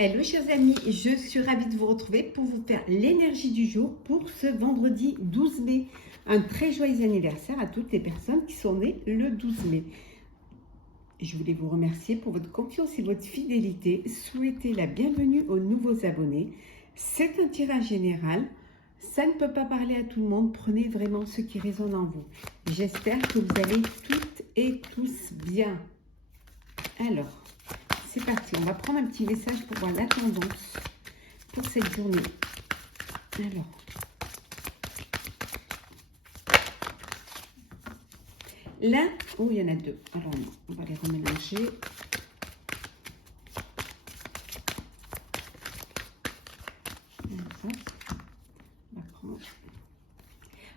Hello chers amis, je suis ravie de vous retrouver pour vous faire l'énergie du jour pour ce vendredi 12 mai. Un très joyeux anniversaire à toutes les personnes qui sont nées le 12 mai. Je voulais vous remercier pour votre confiance et votre fidélité, souhaiter la bienvenue aux nouveaux abonnés. C'est un tirage général, ça ne peut pas parler à tout le monde, prenez vraiment ce qui résonne en vous. J'espère que vous allez toutes et tous bien. Alors, c'est parti, on va prendre un petit message pour voir la tendance pour cette journée. Alors, là, oh, il y en a deux. Alors, on va les remélanger.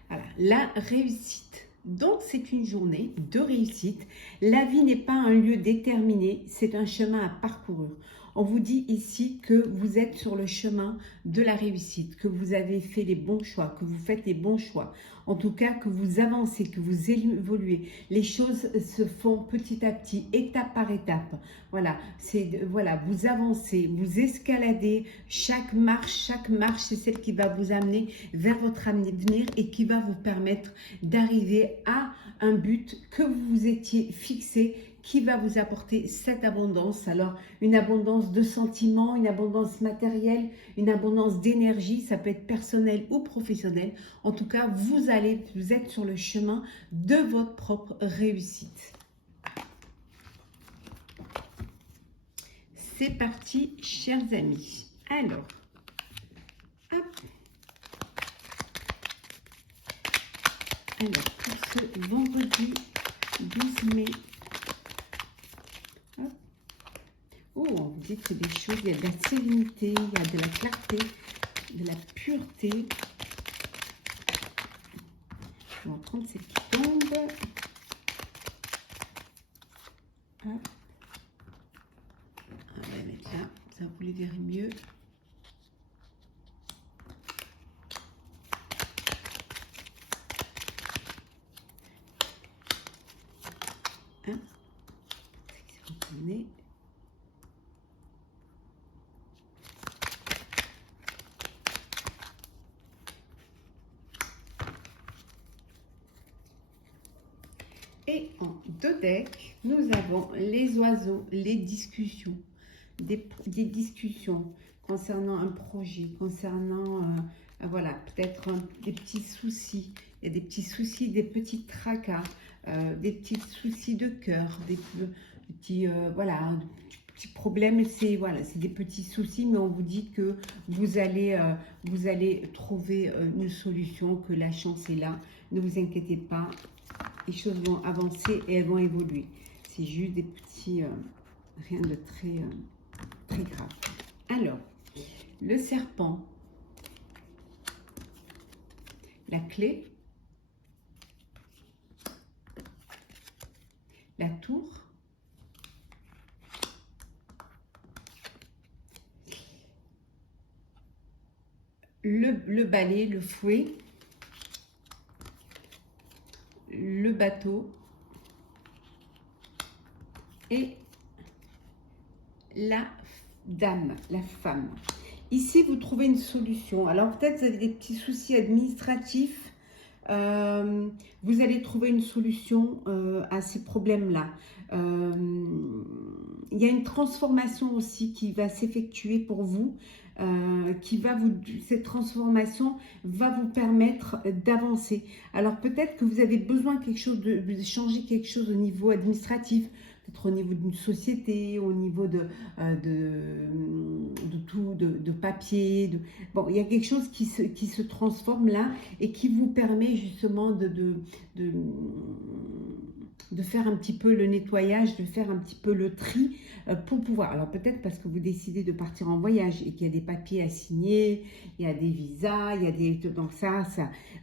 Voilà, la réussite. Donc, c'est une journée de réussite. La vie n'est pas un lieu déterminé, c'est un chemin à parcourir. On vous dit ici que vous êtes sur le chemin de la réussite, que vous avez fait les bons choix, que vous faites les bons choix. En tout cas, que vous avancez, que vous évoluez. Les choses se font petit à petit, étape par étape. Voilà, vous avancez, vous escaladez. Chaque marche, c'est celle qui va vous amener vers votre avenir et qui va vous permettre d'arriver à un but que vous vous étiez fixé, qui va vous apporter cette abondance. Alors, une abondance de sentiments, une abondance matérielle, une abondance d'énergie, ça peut être personnel ou professionnel. En tout cas, vous êtes sur le chemin de votre propre réussite. C'est parti, chers amis. Alors, hop. Alors, pour ce vendredi 12 mai, hop. Oh, on vous dit que des choses, il y a de la sérénité, il y a de la clarté, de la pureté. On va prendre celle qui tombe. Hop. On va la mettre là, ça vous les verrez mieux. Hein? Et en deux decks, nous avons les oiseaux, les discussions, des discussions concernant un projet, concernant, voilà, peut-être des petits soucis. Il y a des petits soucis, des petits tracas, des petits soucis de cœur, des petits, voilà, petits problèmes. C'est voilà, c'est des petits soucis, mais on vous dit que vous allez trouver une solution, que la chance est là. Ne vous inquiétez pas. Les choses vont avancer et elles vont évoluer. C'est juste des petits, rien de très grave. Alors, le serpent, la clé, la tour, le balai, le fouet, le bateau et la dame, la femme. Ici, vous trouvez une solution. Alors, peut-être vous avez des petits soucis administratifs. Vous allez trouver une solution à ces problèmes-là. Il y a une transformation aussi qui va s'effectuer pour vous. Cette transformation va vous permettre d'avancer. Alors peut-être que vous avez besoin de changer quelque chose au niveau administratif, peut-être au niveau d'une société, au niveau de papier. Bon, il y a quelque chose qui se transforme là et qui vous permet justement de faire un petit peu le nettoyage, de faire un petit peu le tri pour pouvoir. Alors peut-être parce que vous décidez de partir en voyage et qu'il y a des papiers à signer, il y a des visas, il y a des... Donc ça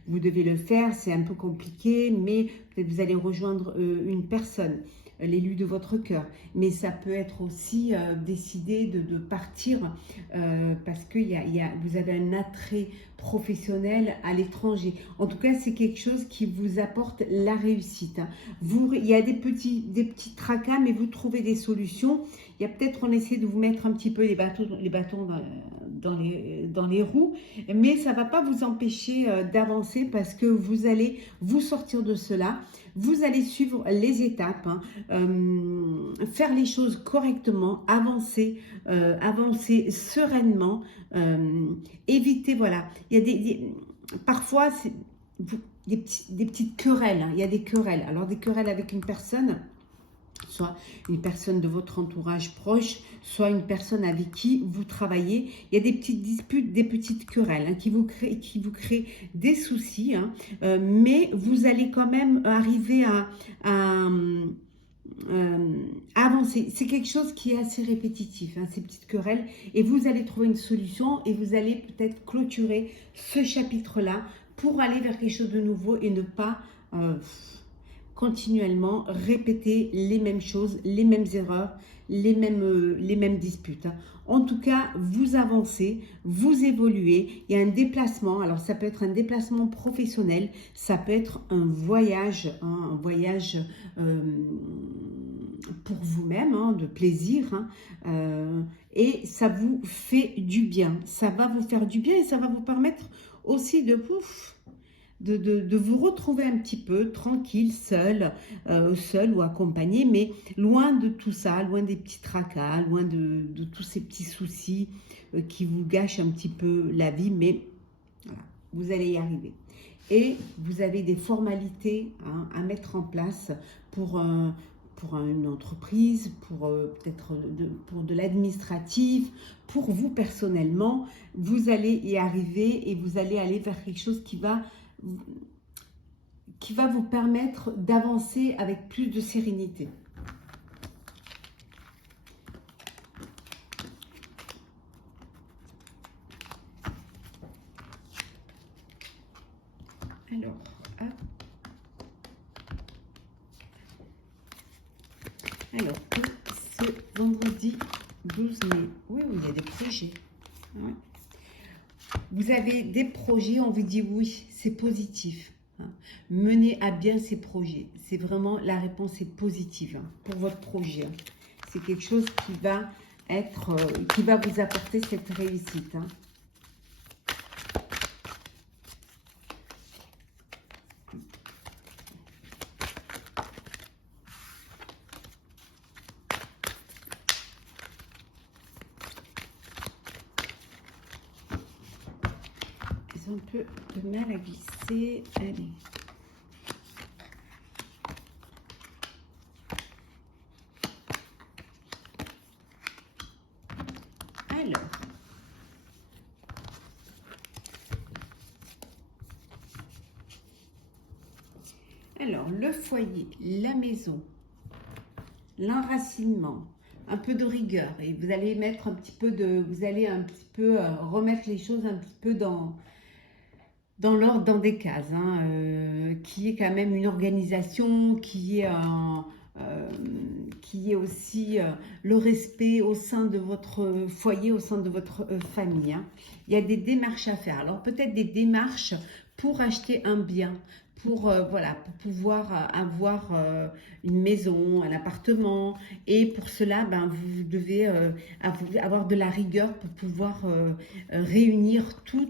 vous devez le faire, c'est un peu compliqué, mais peut-être vous allez rejoindre une personne. l'élu de votre cœur. Mais ça peut être aussi décider de partir parce que vous avez un attrait professionnel à l'étranger. En tout cas, c'est quelque chose qui vous apporte la réussite. Hein. Il y a des petits tracas, mais vous trouvez des solutions. Il y a peut-être, on essaie de vous mettre un petit peu les bâtons dans les roues, mais ça ne va pas vous empêcher d'avancer parce que vous allez vous sortir de cela. Vous allez suivre les étapes, hein, faire les choses correctement, avancer sereinement, éviter, voilà. Il y a parfois, des petites querelles, hein, il y a des querelles. Alors, des querelles avec une personne, soit une personne de votre entourage proche, soit une personne avec qui vous travaillez. Il y a des petites disputes, des petites querelles hein, qui vous créent des soucis, hein, mais vous allez quand même arriver à avancer. C'est quelque chose qui est assez répétitif, hein, ces petites querelles, et vous allez trouver une solution et vous allez peut-être clôturer ce chapitre-là pour aller vers quelque chose de nouveau et ne pas continuellement répéter les mêmes choses, les mêmes erreurs, les mêmes disputes. En tout cas, vous avancez, vous évoluez. Il y a un déplacement. Alors, ça peut être un déplacement professionnel, ça peut être un voyage pour vous-même, hein, de plaisir. Hein, et ça vous fait du bien. Ça va vous faire du bien et ça va vous permettre aussi de vous retrouver un petit peu tranquille, seul ou accompagné, mais loin de tout ça, loin des petits tracas, loin de tous ces petits soucis qui vous gâchent un petit peu la vie, mais voilà, vous allez y arriver. Et vous avez des formalités hein, à mettre en place pour une entreprise, peut-être pour de l'administratif, pour vous personnellement, vous allez y arriver et vous allez aller vers quelque chose qui va vous permettre d'avancer avec plus de sérénité. Alors, hop. Alors, ce vendredi 12 mai, oui, il y a des projets. Ouais. Vous avez des projets, on vous dit oui, c'est positif. Hein. Menez à bien ces projets. C'est vraiment, la réponse est positive hein, pour votre projet. Hein. C'est quelque chose qui va vous apporter cette réussite. Hein. Un peu de mal à glisser. Allez. Alors, le foyer, la maison, l'enracinement, un peu de rigueur. Et vous allez mettre un petit peu vous allez un petit peu remettre les choses un petit peu dans l'ordre, dans des cases, hein, qui est quand même une organisation, qui est aussi le respect au sein de votre foyer, au sein de votre famille. Hein. Il y a des démarches à faire. Alors peut-être des démarches pour acheter un bien, pour pouvoir avoir une maison, un appartement. Et pour cela, vous devez avoir de la rigueur pour pouvoir réunir tous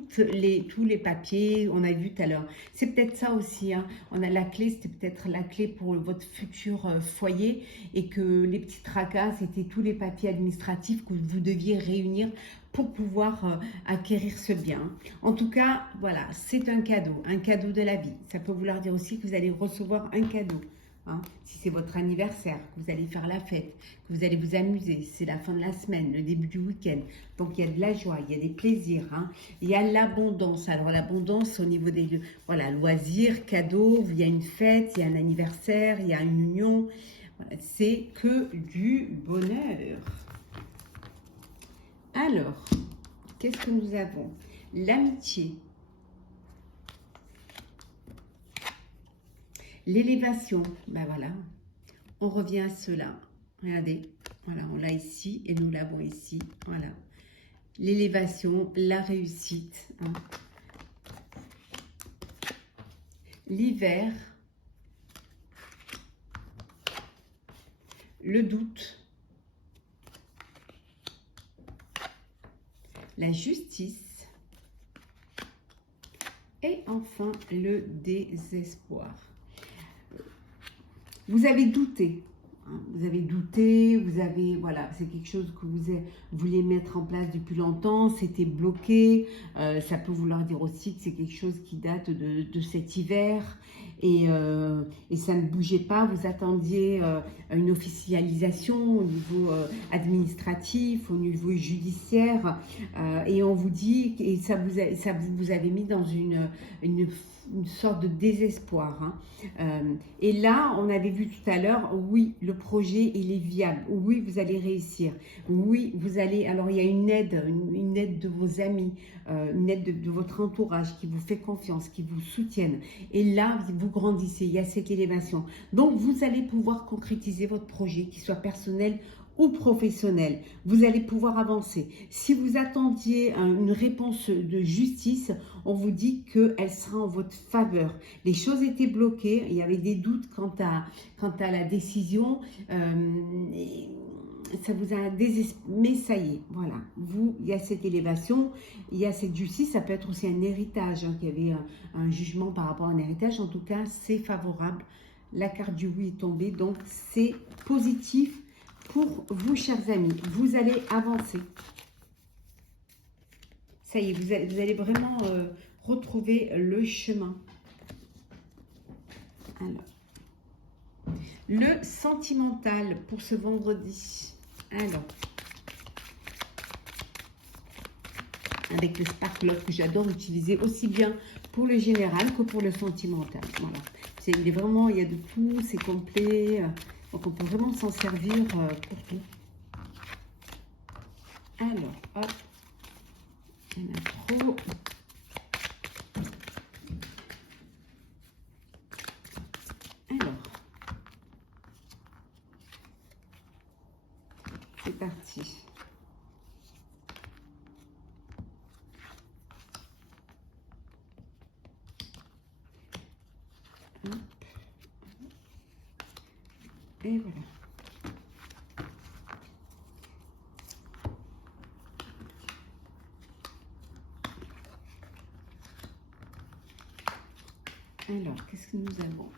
les papiers. On a vu tout à l'heure. C'est peut-être ça aussi. Hein. On a la clé, c'était peut-être la clé pour votre futur foyer et que les petits tracas, c'était tous les papiers administratifs que vous deviez réunir pour pouvoir acquérir ce bien. En tout cas, voilà, c'est un cadeau de la vie. Ça peut vouloir dire aussi que vous allez recevoir un cadeau. Hein, si c'est votre anniversaire, que vous allez faire la fête, que vous allez vous amuser, c'est la fin de la semaine, le début du week-end. Donc, il y a de la joie, il y a des plaisirs. Hein, il y a l'abondance. Alors, l'abondance au niveau des loisirs, cadeaux, il y a une fête, il y a un anniversaire, il y a une union. Voilà, c'est que du bonheur. Alors, qu'est-ce que nous avons? L'amitié, l'élévation, voilà. on revient à cela. Regardez, voilà, on l'a ici et nous l'avons ici. Voilà, l'élévation, la réussite. Hein. L'hiver, le doute, la justice et enfin le désespoir. Vous avez douté. Vous avez douté, vous avez, voilà, c'est quelque chose que vous vouliez mettre en place depuis longtemps, c'était bloqué. Ça peut vouloir dire aussi que c'est quelque chose qui date de cet hiver et ça ne bougeait pas. Vous attendiez une officialisation au niveau administratif, au niveau judiciaire et on vous dit, et ça vous avez mis dans une sorte de désespoir. Hein. Et là, on avait vu tout à l'heure, oui, le projet, il est viable. Oui, vous allez réussir. Oui, vous allez... Alors, il y a une aide de vos amis, une aide de votre entourage qui vous fait confiance, qui vous soutiennent. Et là, vous grandissez, il y a cette élévation. Donc, vous allez pouvoir concrétiser votre projet, qu'il soit personnel ou professionnel, vous allez pouvoir avancer. Si vous attendiez une réponse de justice, on vous dit qu'elle sera en votre faveur. Les choses étaient bloquées, il y avait des doutes quant à la décision, ça vous a désespéré, mais ça y est, voilà. Il y a cette élévation, il y a cette justice, ça peut être aussi un héritage, hein, qu'il y avait un jugement par rapport à un héritage, en tout cas, c'est favorable. La carte du oui est tombée, donc c'est positif. Pour vous, chers amis, vous allez avancer. Ça y est, vous allez vraiment retrouver le chemin. Alors, le sentimental pour ce vendredi. Alors, avec le sparkle que j'adore utiliser aussi bien pour le général que pour le sentimental. Voilà, il y a de tout, c'est complet. Donc, on peut vraiment s'en servir pour tout. Alors, hop. Il y en a trop. Alors. C'est parti. Hop. Et voilà. Alors, qu'est-ce que nous avons?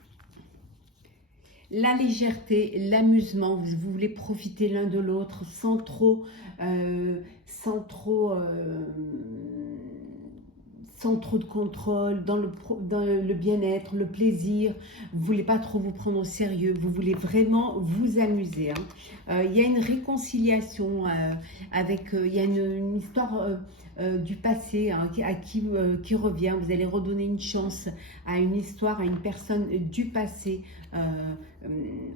La légèreté, l'amusement, vous voulez profiter l'un de l'autre sans trop de contrôle, dans le bien-être, le plaisir. Vous ne voulez pas trop vous prendre au sérieux, vous voulez vraiment vous amuser. Hein. Il y a une réconciliation il y a une histoire du passé hein, qui revient. Vous allez redonner une chance à une histoire, à une personne du passé.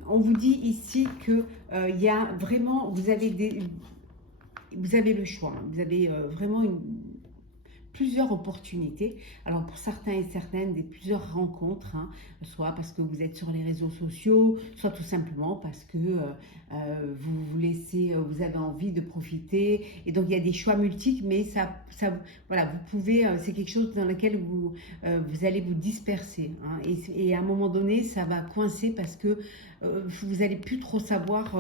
On vous dit ici que il y a vraiment, vous avez le choix. Vous avez vraiment plusieurs opportunités. Alors pour certains et certaines, plusieurs rencontres, hein, soit parce que vous êtes sur les réseaux sociaux, soit tout simplement parce que vous avez envie de profiter. Et donc il y a des choix multiples, mais voilà, vous pouvez, c'est quelque chose dans lequel vous allez vous disperser. Hein, et à un moment donné, ça va coincer parce que vous n'allez plus trop savoir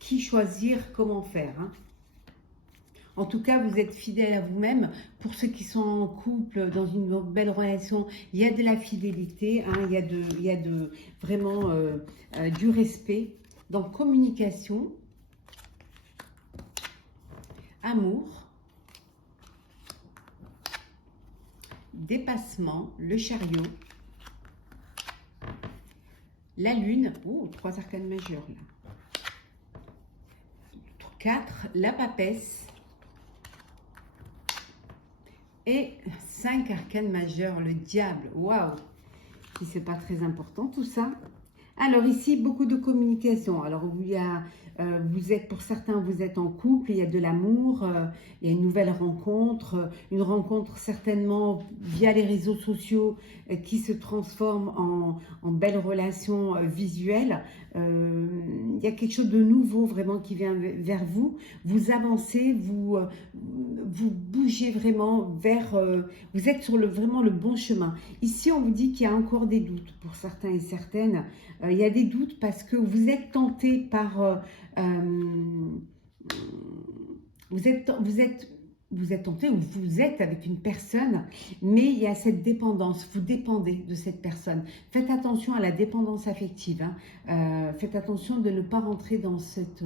qui choisir, comment faire. Hein. En tout cas, vous êtes fidèle à vous-même. Pour ceux qui sont en couple, dans une belle relation, il y a de la fidélité, hein, il y a vraiment du respect. Donc, communication, amour, dépassement, le chariot, la lune, 3 arcanes majeures là. 4, la papesse. Et 5 arcanes majeures, le diable. Waouh! Si c'est pas très important tout ça. Alors ici, beaucoup de communication. Alors pour certains, vous êtes en couple, il y a de l'amour, il y a une nouvelle rencontre, une rencontre certainement via les réseaux sociaux qui se transforme en belle relation visuelle. il y a quelque chose de nouveau vraiment qui vient vers vous. Vous avancez, vous bougez vraiment vers, vous êtes sur vraiment le bon chemin. Ici, on vous dit qu'il y a encore des doutes pour certains et certaines. Il y a des doutes parce que vous êtes tenté par, vous êtes tenté ou vous êtes avec une personne, mais il y a cette dépendance, vous dépendez de cette personne. Faites attention à la dépendance affective, hein. Faites attention de ne pas rentrer dans cette,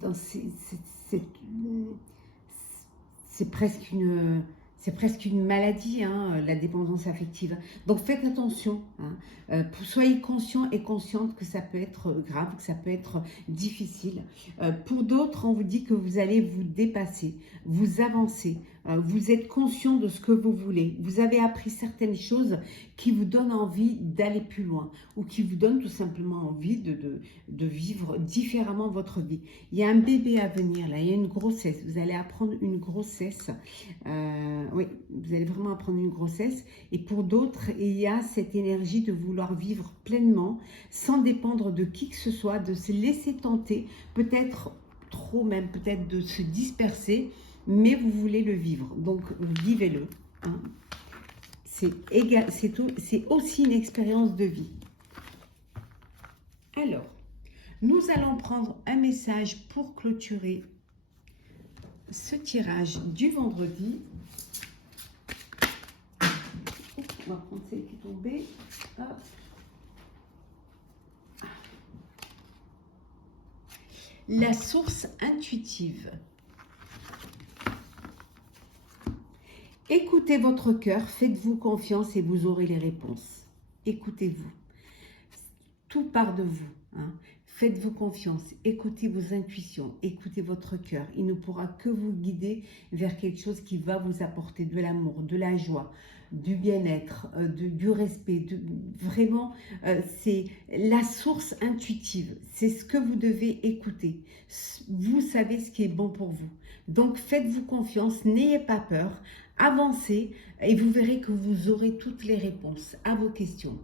dans c'est presque une, c'est presque une maladie, hein, la dépendance affective. Donc faites attention, hein. Soyez conscient et consciente que ça peut être grave, que ça peut être difficile. Pour d'autres, on vous dit que vous allez vous dépasser, vous avancer. Vous êtes conscient de ce que vous voulez. Vous avez appris certaines choses qui vous donnent envie d'aller plus loin ou qui vous donnent tout simplement envie de vivre différemment votre vie. Il y a un bébé à venir là, il y a une grossesse. Vous allez apprendre une grossesse. Oui, vous allez vraiment apprendre une grossesse. Et pour d'autres, il y a cette énergie de vouloir vivre pleinement sans dépendre de qui que ce soit, de se laisser tenter, peut-être trop même, peut-être de se disperser, mais vous voulez le vivre, donc vivez-le, hein. C'est aussi une expérience de vie. Alors, nous allons prendre un message pour clôturer ce tirage du vendredi. On va prendre celle qui est tombée. Hop. La source intuitive. Écoutez votre cœur, faites-vous confiance et vous aurez les réponses. Écoutez-vous. Tout part de vous, hein. Faites-vous confiance, écoutez vos intuitions, écoutez votre cœur. Il ne pourra que vous guider vers quelque chose qui va vous apporter de l'amour, de la joie, du bien-être, du respect. Vraiment, c'est la source intuitive. C'est ce que vous devez écouter. Vous savez ce qui est bon pour vous. Donc, faites-vous confiance, n'ayez pas peur, avancez et vous verrez que vous aurez toutes les réponses à vos questions.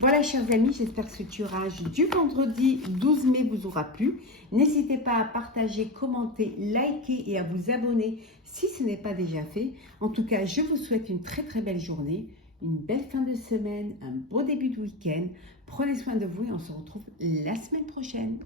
Voilà, chers amis, j'espère que ce tirage du vendredi 12 mai vous aura plu. N'hésitez pas à partager, commenter, liker et à vous abonner si ce n'est pas déjà fait. En tout cas, je vous souhaite une très très belle journée, une belle fin de semaine, un beau début de week-end. Prenez soin de vous et on se retrouve la semaine prochaine.